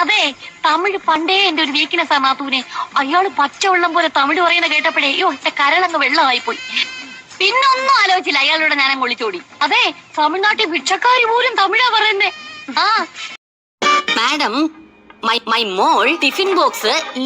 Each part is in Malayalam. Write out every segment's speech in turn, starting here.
അതെ, തമിഴ് പണ്ടേ എന്റെ ഒരു വീക്ക്നെസ് ആ നാത്തൂനെ. അയാള് പച്ചവെള്ളം പോലെ തമിഴ് പറയുന്ന കേട്ടപ്പോഴേ അയ്യോ എന്റെ കരളങ്ങ് വെള്ളമായി പോയി. പിന്നൊന്നും ആലോചിച്ചില്ല, അയാളോട് ഞാൻ ഒളിച്ചോടി. അതെ, തമിഴ്നാട്ടിൽ ഭിക്ഷക്കാരി പോലും തമിഴാ പറയുന്നേ. ആ madam, my mall tiffin box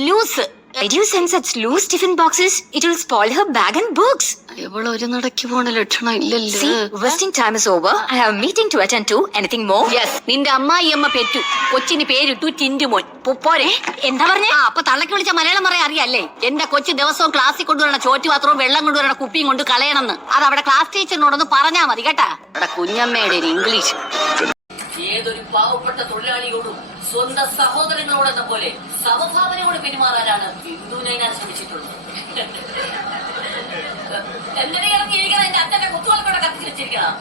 loose. Did you send such loose tiffin boxes? It will spoil her bag and books. ഇവള് ഒരു നടക്ക് പോണ ലക്ഷണം ഇല്ലല്ലോ. See, wasting time is over. I have a meeting to attend to. Anything more? Yes, നിന്റെ അമ്മായിയമ്മ പെറ്റു. കൊച്ചിന് പേരിട്ടു ടിന്റുമോൻ. പോരെ. എന്താ പറഞ്ഞേ? അപ്പൊ തള്ളക്ക് വിളിച്ച മലയാളം പറയാൻ അറിയാല്ലേ? എന്റെ കൊച്ചു ദിവസവും ക്ലാസ്സിൽ കൊണ്ടുവരണ ചോറ്റു പാത്രവും വെള്ളം കൊണ്ടുവരണ കുപ്പിയും കൊണ്ട് കളയണമെന്ന്. അത് അവിടെ ക്ലാസ് ടീച്ചറിനോടൊന്ന് പറഞ്ഞാ മതി കേട്ടാ. അവിടെ കുഞ്ഞമ്മയുടെ ഒരു ഇംഗ്ലീഷ്. ഏതൊരു പാവപ്പെട്ട തൊഴിലാളിയോടും സ്വന്തം സഹോദരങ്ങളോടെന്ന പോലെ സമഭാവനയോട് പെരുമാറാനാണ് ബിന്ദുവിനെ ഞാൻ ശ്രമിച്ചിട്ടുള്ളത്. എന്തിനെ ഇറങ്ങിയിരിക്കണം? എന്റെ അച്ഛന്റെ കുത്തുവളക്കൂടെ കത്തിച്ച് വെച്ചിരിക്കണം.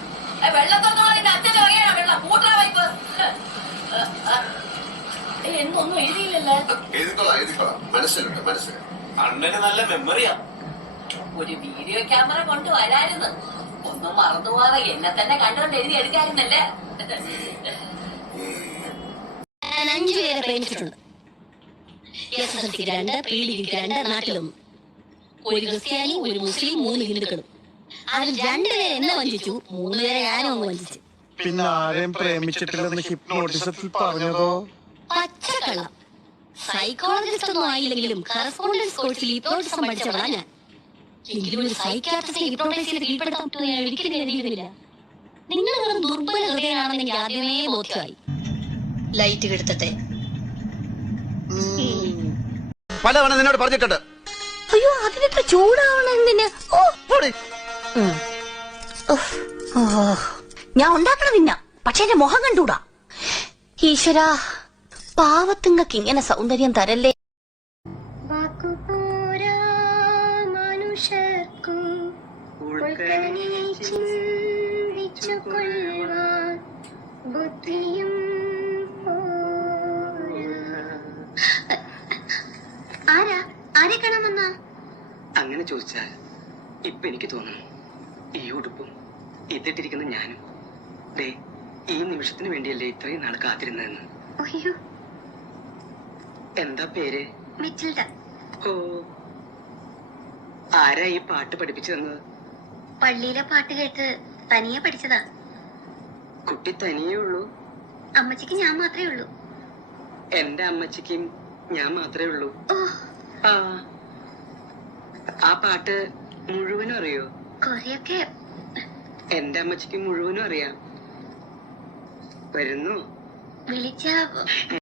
വെള്ളത്തൊന്നും എന്റെ അച്ഛന്റെ വകയാണ് വെള്ളം കൂട്ടാ വൈപ്പ്. എന്നൊന്നും എഴുതിയില്ലല്ലോ. അണ്ണന് നല്ല മെമ്മറിയാ. ഒരു വീഡിയോ ക്യാമറ കൊണ്ടുവരായിരുന്നു. ഒന്നും മറന്നുപോകാതെ എന്നെ തന്നെ കണ്ടുകൊണ്ട് എഴുതി എടുക്കായിരുന്നല്ലേ. ഞാൻ 5 പേരെ പ്രേമിച്ചിട്ടുണ്ട്. SSLC 2, pre degree 2, നാട്ടിലൊന്നും. ഒരു ക്രിസ്ത്യാനി, ഒരു മുസ്ലിം, 3 ഹിന്ദുക്കളും. അതിൽ 2 പേരെ എന്നെ വഞ്ചിച്ചു, 3 പേരെ ഞാനും അങ്ങ് വഞ്ചിച്ചു. പിന്നെ ആരെയും പ്രേമിച്ചിട്ടില്ലെന്ന് ഹിപ്നോട്ടിസത്തിൽ പറഞ്ഞതോ? പച്ചക്കള്ളം. സൈക്കോളജിസ്റ്റ് ഒന്നും ആയില്ലെങ്കിലും കറസ്പോണ്ടൻസ് കോഴ്സിൽ ഹിപ്നോട്ടിസം പഠിച്ചവളാ ഞാൻ. എങ്കിലും ഒരു സൈക്യാട്രിസ്റ്റിനെ ഹിപ്നോട്ടൈസ് ചെയ്ത് കീഴ്പ്പെടുത്താൻ പറ്റുമെന്ന് ഞാൻ ഒരിക്കലും കരുതിയിരുന്നില്ല. നിങ്ങൾ വെറും ദുർബല ഹൃദയനാണെന്ന് എനിക്ക് ആദ്യമേ ബോധ്യമായി. ലൈറ്റ് കെടുത്തട്ടെ. പലവണ നിന്നോട് പറഞ്ഞിട്ടുണ്ട്. അയ്യോ, അതിനിത്ര ചൂടാവണെന്തിന്? ഞാൻ ഉണ്ടാക്കണം തിന്ന, പക്ഷെ എന്റെ മുഖം കണ്ടൂടാ. ഈശ്വരാ, പാവത്തുങ്ങൾക്ക് ഇങ്ങനെ സൗന്ദര്യം തരല്ലേ. അങ്ങനെ ചോദിച്ചാൽ ഇപ്പൊ എനിക്ക് തോന്നുന്നു ഈ ഉടുപ്പും ഇതിട്ടിരിക്കുന്ന ഞാനും ദേ ഈ നിമിഷത്തിന് വേണ്ടിയല്ലേ ഇത്രയും നാൾ കാത്തിരുന്നതെന്ന്. എന്താ പേര്? മിറ്റിൽഡ. ഓ, ആരാ ഈ പാട്ട് പഠിപ്പിച്ചു തന്നത്? പള്ളിയിലെ പാട്ട് കേട്ട് തനിയെ പഠിച്ചതാ. കുട്ടി തനിയേ ഉള്ളൂ? അമ്മച്ചിക്ക് ഞാൻ മാത്രമേ ഉള്ളൂ. എന്റെ അമ്മച്ചിക്കും ഞാൻ മാത്രമേ ഉള്ളൂ. ആ പാട്ട് മുഴുവനും അറിയോ? കൊറേയൊക്കെ. എന്റെ അമ്മച്ചിക്ക് മുഴുവനും അറിയാം. വരുന്നു വിളിച്ച